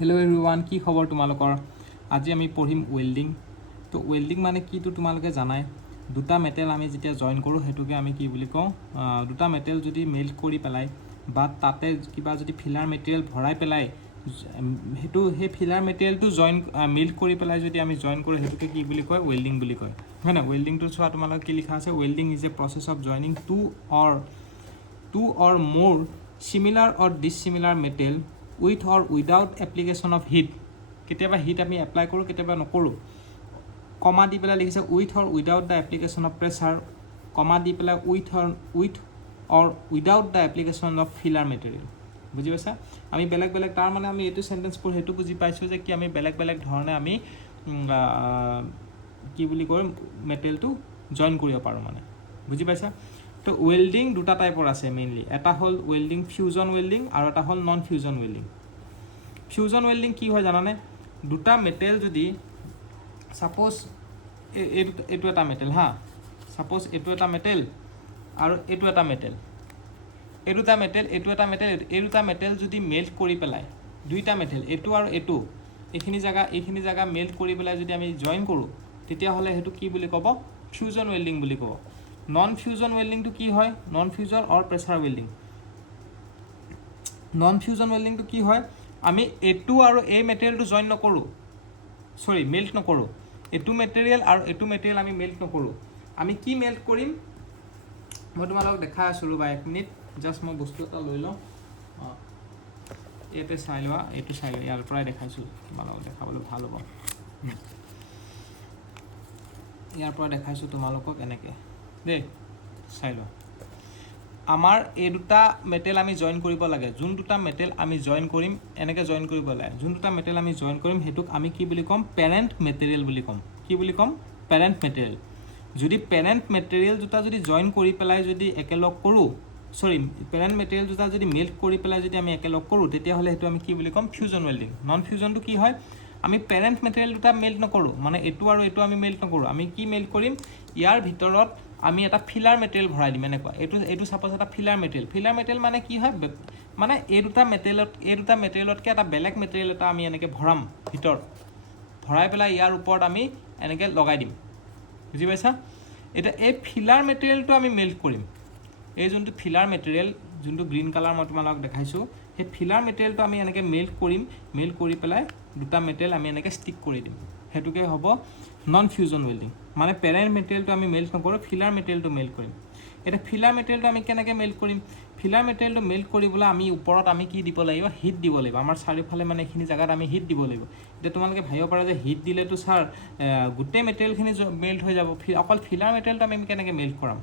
Hello everyone, কি খবৰ তোমালোকৰ? আজি আমি পঢ়িম ওয়েল্ডিং। তো ওয়েল্ডিং মানে কি তো তোমালোকে জানাই। দুটা মেটেল আমি যেতিয়া জয়েন কৰোঁ হেতুকে আমি কি বুলি কওঁ, দুটা মেটেল যদি মেল্ট কৰি পেলাই বা তাতে কিবা যদি ফিলাৰ মেটেৰিয়েল ভৰাই পেলাই হেতু হে ফিলাৰ মেটেৰিয়েলটো জয়েন মেল্ট কৰি পেলাই যদি আমি জয়েন কৰোঁ হেতুকে কি বুলি কয়, ওয়েল্ডিং বুলি কয়। হয় না? ওয়েল্ডিংটো চোৱা তোমালোকে কি লিখা আছে, welding is a process of joining two or more similar or dissimilar metal with or without application of heat. কেতিয়াবা হিট আমি এপ্লাই কৰোঁ, কেতিয়াবা নকৰোঁ। কমা দি পেলাই লিখিছে with or without the application of pressure, comma দি পেলাই with or without the application of filler material. বুজি পাইছা? আমি বেলেগ বেলেগ তাৰ মানে আমি এইটো চেণ্টেঞ্চ পঢ়ি সেইটো বুজি পাইছোঁ যে কি আমি বেলেগ বেলেগ ধৰণে আমি কি বুলি কয় মেটেৰিয়েলটো জইন কৰিব পাৰোঁ মানে। বুজি পাইছা? তো ওয়েল্ডিং দুটা টাইপৰ আছে মেইনলি। এটা হ'ল ওয়েল্ডিং ফিউজন ওয়েল্ডিং আৰু এটা হ'ল non fusion welding. Fusion welding কি হয় জানানে? দুটা মেটেল যদি সাপোজ এইটো এটা মেটেল হা, সাপোজ এইটো এটা মেটেল আৰু এইটো এটা মেটেল, এই দুটা মেটেল যদি মেল্ট কৰি পেলাই, দুইটা মেটেল এইটো আৰু এইখিনি জাগা মেল্ট কৰি পেলাই যদি আমি জইন কৰোঁ তেতিয়াহ'লে সেইটো কি বুলি ক'ব, ফিউজন ওয়েল্ডিং বুলি ক'ব। নন ফিউজন ওয়েল্ডিংটো কি হয়, নন ফিউজন অৰ প্ৰেছাৰ ওয়েল্ডিং। নন ফিউজন ওয়েল্ডিংটো কি হয়, আমি এইটো আৰু এই মেটেৰিয়েলটো জইন নকৰোঁ, মেল্ট নকৰোঁ। এইটো মেটেৰিয়েল আৰু এইটো মেটেৰিয়েল আমি মেল্ট নকৰোঁ। আমি কি মেল্ট কৰিম মই তোমালোকক দেখাই আছোঁ ৰ'বা এক মিনিট, জাষ্ট মই বস্তু এটা লৈ লওঁ। ইয়াতে চাই লোৱা, এইটো চাই লোৱা, ইয়াৰ পৰাই দেখাইছোঁ তোমালোকক দেখাবলৈ ভাল হ'ব। ইয়াৰ পৰা দেখাইছোঁ তোমালোকক এনেকৈ দেই, চাই লোৱা। আমাৰ এই দুটা মেটেল আমি জইন কৰিব লাগে। যোন দুটা মেটেল আমি জইন কৰিম এনেকৈ জইন কৰিব লাগে। যোন দুটা মেটেল আমি জইন কৰিম সেইটোক আমি কি বুলি ক'ম, পেৰেণ্ট মেটেৰিয়েল বুলি ক'ম। কি বুলি ক'ম, পেৰেণ্ট মেটেৰিয়েল। যদি পেৰেণ্ট মেটেৰিয়েল দুটা যদি জইন কৰি পেলাই যদি একেলগ কৰোঁ, পেৰেণ্ট মেটেৰিয়েল দুটা যদি মেল্ট কৰি পেলাই যদি আমি একেলগ কৰোঁ তেতিয়াহ'লে সেইটো আমি কি বুলি ক'ম, ফিউজন ওয়েল্ডিং। নন ফিউজনটো কি হয়, আমি পেৰেণ্ট মেটেৰিয়েল দুটা মেল্ট নকৰোঁ, মানে এইটো আৰু এইটো আমি মেল্ট নকৰোঁ। আমি কি মেল্ট কৰিম, ইয়াৰ ভিতৰত আমি এটা ফিলাৰ মেটেৰিয়েল ভৰাই দিম এনেকুৱা। এইটো ছাপ'জ এটা ফিলাৰ মেটেৰিয়েল মানে কি হয়, মানে এই দুটা মেটেৰিয়েলতকৈ এটা বেলেগ মেটেৰিয়েল এটা আমি এনেকৈ ভৰাম ভিতৰত, ভৰাই পেলাই ইয়াৰ ওপৰত আমি এনেকৈ লগাই দিম। বুজি পাইছা? এতিয়া এই ফিলাৰ মেটেৰিয়েলটো আমি মেল্ট কৰিম। এই যোনটো ফিলাৰ মেটেৰিয়েল, যোনটো গ্ৰীণ কালাৰ মই তোমালোকক দেখাইছোঁ, সেই ফিলাৰ মেটেৰিয়েলটো আমি এনেকৈ মেল্ট কৰিম। মেল্ট কৰি পেলাই দুটা মেটেৰিয়েল আমি এনেকৈ ষ্টিক কৰি দিম। সেইটোকে হ'ব নন ফিউজন ওয়েল্ডিং। মানে পেৰেণ্ট মেটেৰিয়েলটো আমি মেল্ট নকৰোঁ, ফিলাৰ মেটেৰিয়েলটো মেল্ট কৰিম। এতিয়া ফিলাৰ মেটেৰিয়েলটো আমি কেনেকৈ মেল্ট কৰিম, ফিলাৰ মেটেৰিয়েলটো মেল্ট কৰিবলৈ আমি ওপৰত আমি কি দিব লাগিব, হিট দিব লাগিব। আমাৰ চাৰিওফালে মানে এইখিনি জেগাত আমি হিট দিব লাগিব। এতিয়া তোমালোকে ভাবিব পাৰা যে হিট দিলেতো ছাৰ গোটেই মেটেৰিয়েলখিনি মেল্ট হৈ যাব, অকল ফিলাৰ মেটেৰিয়েলটো আমি কেনেকৈ মেল্ট কৰাম।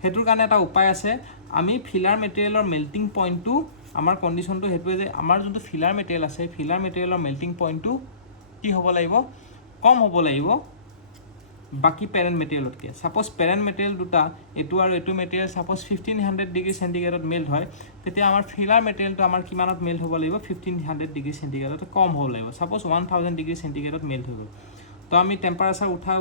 সেইটোৰ কাৰণে এটা উপায় আছে। আমি ফিলাৰ মেটেৰিয়েলৰ মেল্টিং পইণ্টটো, আমাৰ কণ্ডিশ্যনটো সেইটোৱে যে আমাৰ যোনটো ফিলাৰ মেটেৰিয়েল আছে, ফিলাৰ মেটেৰিয়েলৰ মেল্টিং পইণ্টটো কি হ'ব লাগিব, কম হ'ব লাগিব বাকী পেৰেণ্ট মেটেৰিয়েলতকৈ। ছাপ'জ পেৰেণ্ট মেটেৰিয়েল দুটা, এইটো আৰু এইটো মেটেৰিয়েল ছাপ'জ 1500 ডিগ্ৰী চেণ্টিগ্ৰেডত মেল্ট হয়, তেতিয়া আমাৰ ফিলাৰ মেটেৰিয়েলটো আমাৰ কিমানত মেল্ট হ'ব লাগিব, 1500 ডিগ্ৰী চেণ্টিগ্ৰেডত কম হ'ব লাগিব। ছাপ'জ 1000 ডিগ্ৰী চেণ্টিগ্ৰেডত মেল্ট হৈ গ'ল। তো আমি টেম্পাৰেচাৰ উঠাই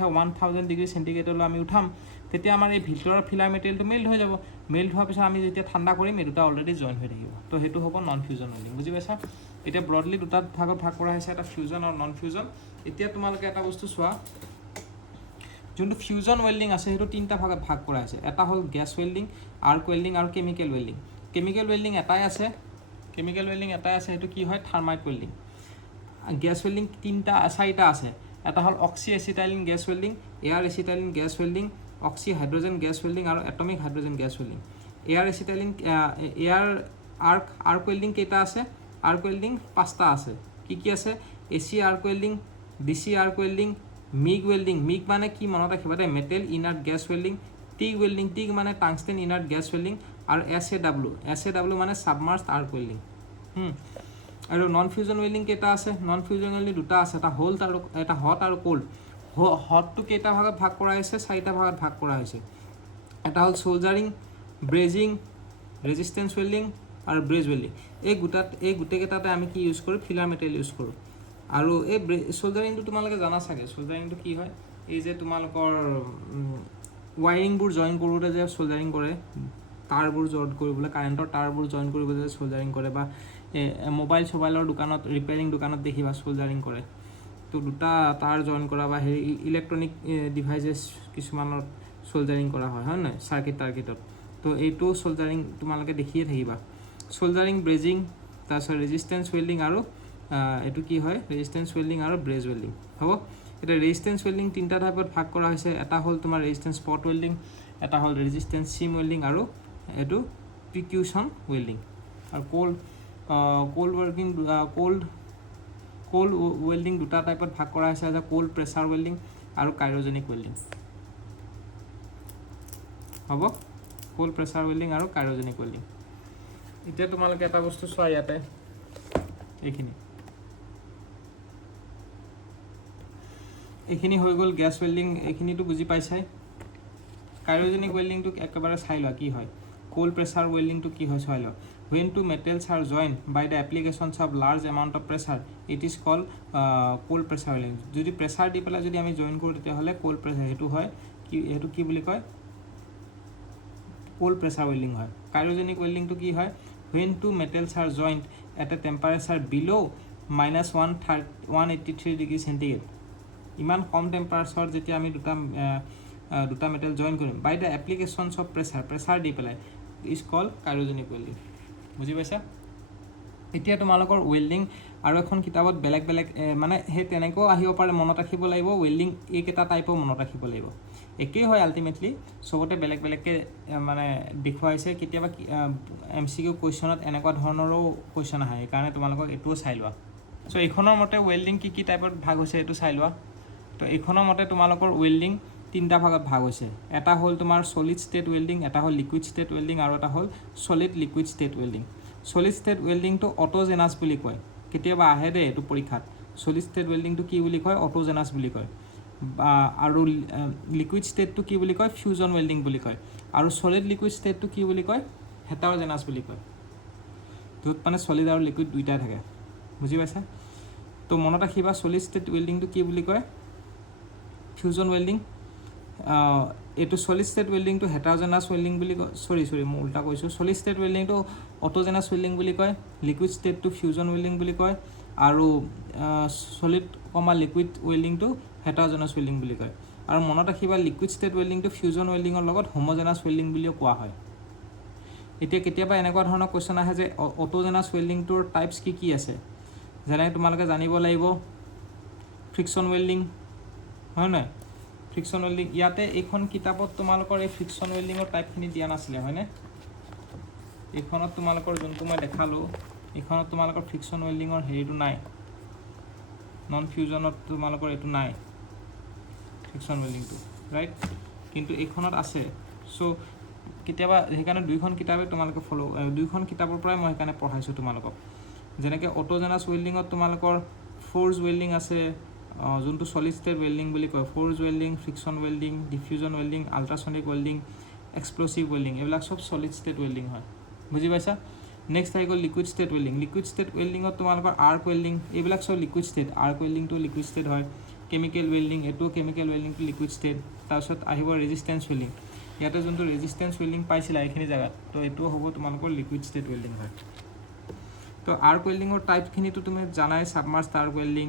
1000 ডিগ্ৰী চেণ্টিগ্ৰেডলৈ আমি উঠাম, তেতিয়া আমাৰ এই ভিতৰৰ ফিলাৰ মেটেৰিয়েলটো মেল্ট হৈ যাব। মেল্ট হোৱাৰ পিছত আমি যেতিয়া ঠাণ্ডা কৰিম এই দুটা অলৰেডি জইন হৈ থাকিব। তো সেইটো হ'ব নন ফিউজন ওয়েল্ডিং। বুজি পাইছা? এতিয়া ব্ৰডলি দুটা ভাগত ভাগ কৰা হৈছে, এটা ফিউজন আৰু নন ফিউজন। এতিয়া তোমালোকে এটা বস্তু চোৱা, যোনটো ফিউজন ওয়েল্ডিং আছে সেইটো তিনিটা ভাগত ভাগ কৰা হৈছে। এটা হ'ল গেছ ওয়েল্ডিং, আৰ্ক ওয়েল্ডিং আৰু কেমিকেল ওয়েল্ডিং। কেমিকেল ওয়েল্ডিং এটাই আছে, সেইটো কি হয়, থাৰ্মাইট ওয়েল্ডিং। গেছ ওয়েল্ডিং চাৰিটা আছে। এটা হ'ল oxy acetylene gas welding, air acetylene gas welding, oxy hydrogen gas welding আৰু atomic hydrogen gas welding. Arc welding কেইটা আছে, আৰ্ক ওয়েল্ডিং 5টা আছে। কি আছে, AC arc welding, DC arc welding, MIG welding, MIG মানে কি মনত ৰাখিবা দেই, metal inert gas welding, TIG welding, TIG মানে টাংষ্টেন ইনাৰ্ট গেছ ওয়েল্ডিং, আৰু এছ এ ডাব্লিউ মানে ছাবমাৰ্জড আৰ্ক ওয়েল্ডিং। আৰু নন ফিউজন ওয়েল্ডিং কেইটা আছে, নন ফিউজন ওয়েল্ডিং দুটা আছে, এটা হট আৰু কোল্ড। হটটো কেইটা ভাগত ভাগ কৰা হৈছে, 4টা ভাগত ভাগ কৰা হৈছে। এটা হ'ল সোলজাৰিং, ব্ৰেজিং, ৰেজিষ্টেঞ্চ ওয়েল্ডিং আৰু ব্ৰেজ ওয়েল্ডিং। এই গোটেইকেইটাতে আমি কি ইউজ কৰোঁ, ফিলাৰ মেটেৰিয়েল ইউজ কৰোঁ। আৰু এই সোলজাৰিংটো তোমালোকে জানা চাগে, সোলজাৰিংটো কি হয়, এই যে তোমালোকৰ ৱাইৰিংবোৰ জইন কৰোঁতে যে সোলজাৰিং কৰে, তাঁৰবোৰ জইন কৰিবলৈ, কাৰেণ্টৰ তাঁৰবোৰ জইন কৰিবলৈ যে সোলজাৰিং কৰে, বা মোবাইল চোবাইলৰ দোকানত ৰিপেয়াৰিং দোকানত দেখিবা সোল্ডাৰিং কৰে তো দুটা তাৰ জয়েন কৰা বা হেৰি ইলেক্ট্ৰনিক ডিভাইচেছ কিছুমানত সোল্ডাৰিং কৰা হয় হয় নহয় চাৰ্কিটত তো এইটো সোল্ডাৰিং তোমালোকে দেখিয়ে থাকিবা সোল্ডাৰিং ব্ৰেজিং তাৰপিছত ৰেজিষ্টেন্স ৱেল্ডিং আৰু এইটো কি হয় ৰেজিষ্টেন্স ৱেল্ডিং আৰু ব্ৰেজ ৱেল্ডিং হ'ব এটা ৰেজিষ্টেন্স ৱেল্ডিং তিনিটা টাইপত ভাগ কৰা হৈছে এটা হ'ল তোমাৰ ৰেজিষ্টেন্স স্পট ৱেল্ডিং এটা হ'ল ৰেজিষ্টেন্স সিম ৱেল্ডিং আৰু এইটো প্ৰিকিউশ্যন ৱেল্ডিং আৰু কোল্ড ৱেল্ডিং দুটা টাইপত ভাগ কৰা হৈছে এটা কোল্ড প্ৰেছাৰ ৱেল্ডিং আৰু কাইৰজেনিক ৱেল্ডিং হ'ব কোল্ড প্ৰেছাৰ ৱেল্ডিং আৰু কাইৰজেনিক ৱেল্ডিং এতিয়া তোমালোকে এটা বস্তু চোৱা ইয়াতে এইখিনি হৈ গ'ল গেছ ৱেল্ডিং এইখিনিতো বুজি পাইছাই কাইৰজেনিক ৱেল্ডিংটো একেবাৰে চাই লোৱা কি হয় কোল্ড প্ৰেছাৰ ৱেল্ডিংটো কি হয় চাই লোৱা when two metals are joined by the applications of large amount of pressure it is called cold pressure welding যদি প্ৰেছাৰ দি পেলাই যদি আমি জয়েন কৰোঁ তেতিয়াহ'লে কোল্ড প্ৰেছাৰ হেতু হয় কি বুলি কয় cold pressure welding হয় কাইৰজেনিক ৱেল্ডিংটো কি হয় when two metals are joined at a temperature below -183 degree centigrade ইমান কম টেম্পাৰেচাৰত যেতিয়া আমি দুটা মেটেল জয়েন কৰিম বাই দ্য এপ্লিকেশ্যনছ অফ প্ৰেছাৰ দি পেলাই ইজ কল কাইৰজেনিক ৱেল্ডিং বুজি পাইছা এতিয়া তোমালোকৰ ৱেল্ডিং আৰু এখন কিতাপত বেলেগ মানে সেই তেনেকৈও আহিব পাৰে মনত ৰাখিব লাগিব ৱেল্ডিং এইকেইটা টাইপো মনত ৰাখিব লাগিব একেই হয় আল্টিমেটলি চবতে বেলেগকৈ মানে দেখুৱাইছে কেতিয়াবা MCQ কুৱেশ্যনত এনেকুৱা ধৰণৰো কুৱেশ্যন আহে সেইকাৰণে তোমালোকক এইটোও চাই লোৱা চ' এইখনৰ মতে ৱেল্ডিং কি টাইপত ভাগ হৈছে এইটো চাই লোৱা তো এইখনৰ মতে তোমালোকৰ ৱেল্ডিং তিনিটা ভাগত ভাগ হৈছে এটা হ'ল তোমাৰ সলিড ষ্টেট ৱেল্ডিং এটা হ'ল লিকুইড ষ্টেট ৱেল্ডিং আৰু এটা হ'ল solid liquid state welding solid state ৱেল্ডিংটো অটোজেনাছ বুলি কয় কেতিয়াবা আহে দেই এইটো পৰীক্ষাত সলিড ষ্টেট ৱেল্ডিংটো কি বুলি কয় অটোজেনাছ বুলি কয় আৰু লিকুইড ষ্টেটটো কি বুলি কয় ফিউজন ৱেল্ডিং বুলি কয় আৰু সলিড লিকুইড ষ্টেটটো কি বুলি কয় হেটাৰজেনাছ বুলি কয় য'ত মানে সলিড আৰু লিকুইড দুইটাই থাকে বুজি পাইছা তো মনত ৰাখিবা সলিড ষ্টেট ৱেল্ডিংটো কি বুলি কয় ফিউজন ৱেল্ডিং এইটো সলিড ষ্টেট ৱেল্ডিংটো হেটাৰজেনাছ ৱেল্ডিং বুলি কয় সৰি মই উল্টা কৈছোঁ সলিড ষ্টেট ৱেল্ডিংটো অটোজেনাছ ৱেল্ডিং বুলি কয় লিকুইড ষ্টেটটো ফিউজন ৱেল্ডিং বুলি কয় আৰু সলিড লিকুইড ৱেল্ডিংটো হেটাৰজেনাছ ৱেল্ডিং বুলি কয় আৰু মনত ৰাখিবা লিকুইড ষ্টেট ৱেল্ডিংটো ফিউজন ৱেল্ডিঙৰ লগত হোমোজেনাছ ৱেল্ডিং বুলিও কোৱা হয় এতিয়া কেতিয়াবা এনেকুৱা ধৰণৰ কুৱেশ্যন আহে যে অটোজেনাছ ৱেল্ডিংটোৰ টাইপছ কি আছে যেনে তোমালোকে জানিব লাগিব ফ্ৰিকশ্যন ৱেল্ডিং হয় নহয় ফ্ৰিকশ্যন ৱেল্ডিং ইয়াতে এইখন কিতাপত তোমালোকৰ এই ফ্ৰিকশ্যন ৱেল্ডিঙৰ টাইপখিনি দিয়া নাছিলে হয়নে এইখনত তোমালোকৰ যোনটো মই দেখালোঁ এইখনত তোমালোকৰ ফ্ৰিকশ্যন ৱেল্ডিঙৰ হেৰিটো নাই নন ফিউজনত তোমালোকৰ এইটো নাই ফ্ৰিকশ্যন ৱেল্ডিংটো ৰাইট কিন্তু এইখনত আছে চ' কেতিয়াবা সেইকাৰণে দুইখন কিতাপে তোমালোকে দুইখন কিতাপৰ পৰাই মই সেইকাৰণে পঢ়াইছোঁ তোমালোকক যেনেকৈ অটোজেনাছ ৱেল্ডিঙত তোমালোকৰ ফ'ৰ্জ ৱেল্ডিং আছে যোনটো সলিড ষ্টেট ৱেল্ডিং বুলি কয় forge welding friction welding diffusion welding ultrasonic welding explosive welding এইবিলাক চব সলিড ষ্টেট ৱেল্ডিং হয় বুজি পাইছা নেক্সট আহি গ'ল লিকুইড ষ্টেট ৱেল্ডিঙত তোমালোকৰ আৰ্ক ৱেল্ডিং এইবিলাক চব লিকুইড ষ্টেট আৰ্ক ৱেল্ডিংটো লিকুইড ষ্টেট হয় কেমিকেল ৱেল্ডিং এইটো কেমিকেল ৱেল্ডিংটো লিকুইড ষ্টেট তাৰপিছত আহিব ৰেজিষ্টেন্স ৱেল্ডিং ইয়াতে যোনটো ৰেজিষ্টেন্স ৱেল্ডিং পাইছিলা এইখিনি জেগাত তো এইটোও হ'ব তোমালোকৰ লিকুইড ষ্টেট ৱেল্ডিং হয় তো আৰ্ক ৱেল্ডিঙৰ টাইপখিনিতো তুমি জানাই submerge arc welding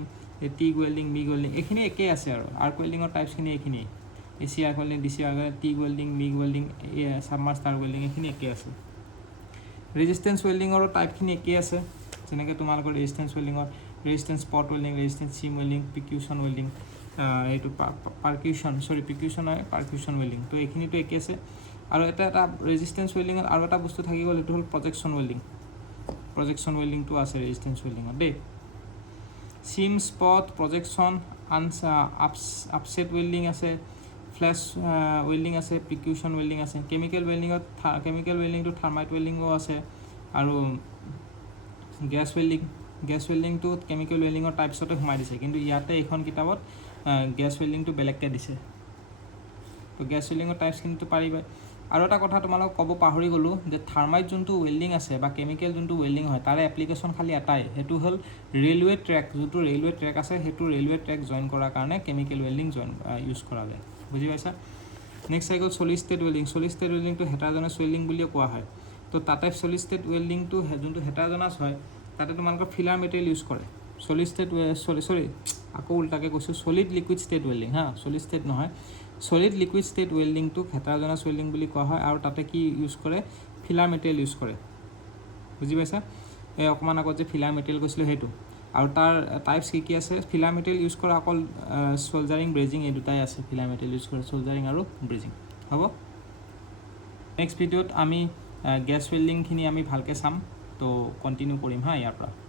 TIG welding MIG welding এইখিনি একেই আছে আৰু আৰ্ক ৱেল্ডিঙৰ টাইপছখিনি এইখিনি AC arc welding DC arc welding TIG welding MIG welding submerge arc welding এইখিনি একেই আছে ৰেজিষ্টেন্স ৱেল্ডিঙৰো টাইপখিনি একেই আছে যেনেকৈ তোমালোকৰ ৰেজিষ্টেন্স স্পট ৱেল্ডিং ৰেজিষ্টেন্স সিম ৱেল্ডিং প্ৰিকিউশ্যন ৱেল্ডিং এইটো পাৰ্কিউশ্যন ৱেল্ডিং তো এইখিনিতো একেই আছে আৰু এটা ৰেজিষ্টেন্স ৱেল্ডিঙত আৰু এটা বস্তু থাকি গ'ল এইটো হ'ল প্ৰজেকশ্যন ৱেল্ডিংটো আছে ৰেজিষ্টেন্স ৱেল্ডিঙত দেই সিম স্পট প্ৰজেকশ্যন আপছেট ৱেল্ডিং আছে ফ্লেছ ৱেল্ডিং আছে প্ৰিকিউশ্যন ৱেল্ডিং আছে কেমিকেল ৱেল্ডিংটো থাৰ্মাইট ৱেল্ডিঙো আছে আৰু গেছ ৱেল্ডিংটো কেমিকেল ৱেল্ডিঙৰ টাইপছতে সোমাই দিছে কিন্তু ইয়াতে এইখন কিতাপত গেছ ৱেল্ডিংটো বেলেগকৈ দিছে তো গেছ ৱেল্ডিঙৰ টাইপছখিনিতো পাৰিবা আৰু এটা কথা তোমালোকক ক'ব পাহৰি গ'লোঁ যে থাৰ্মাইট যোনটো ৱেল্ডিং আছে বা কেমিকেল যোনটো ৱেল্ডিং হয় তাৰে এপ্লিকেশ্যন খালি এটাই সেইটো হ'ল ৰেলৱে ট্ৰেক যোনটো ৰেলৱে ট্ৰেক আছে সেইটো ৰেলৱে ট্ৰেক জইন কৰাৰ কাৰণে কেমিকেল ৱেল্ডিং ইউজ কৰা যায় বুজি পাইছা নেক্সট আহি গ'ল সলিড ষ্টেট ৱেল্ডিংটো হেটাৰজেনাছ ৱেল্ডিং বুলিও কোৱা হয় তো তাতে সলিড ষ্টেট ৱেল্ডিংটো যোনটো হেটাৰজেনাছ হয় তাতে তোমালোকৰ ফিলাৰ মেটেৰিয়েল ইউজ কৰে সলিড ষ্টেট সৰি আকৌ উল্টাকৈ কৈছোঁ সলিড লিকুইড ষ্টেট ৱেল্ডিং হা সলিড ষ্টেট নহয় সলিড লিকুইড ষ্টেট ৱেল্ডিংটোক হেটাৰজেনাছ ৱেল্ডিং বুলি কোৱা হয় আৰু তাতে কি ইউজ কৰে ফিলাৰ মেটেৰিয়েল ইউজ কৰে বুজি পাইছা এই অকণমান আগত যে ফিলাৰ মেটেৰিয়েল কৈছিলোঁ সেইটো আৰু তাৰ টাইপছ কি আছে ফিলাৰ মেটেৰিয়েল ইউজ কৰা অকল চ'ল্ডাৰিং ব্ৰেজিং এই দুটাই আছে ফিলাৰ মেটেৰিয়েল ইউজ কৰে চ'ল্ডাৰিং আৰু ব্ৰেজিং হ'ব নেক্সট ভিডিঅ'ত আমি গেছ ৱেল্ডিংখিনি আমি ভালকৈ চাম তো কণ্টিনিউ কৰিম হা ইয়াৰ পৰা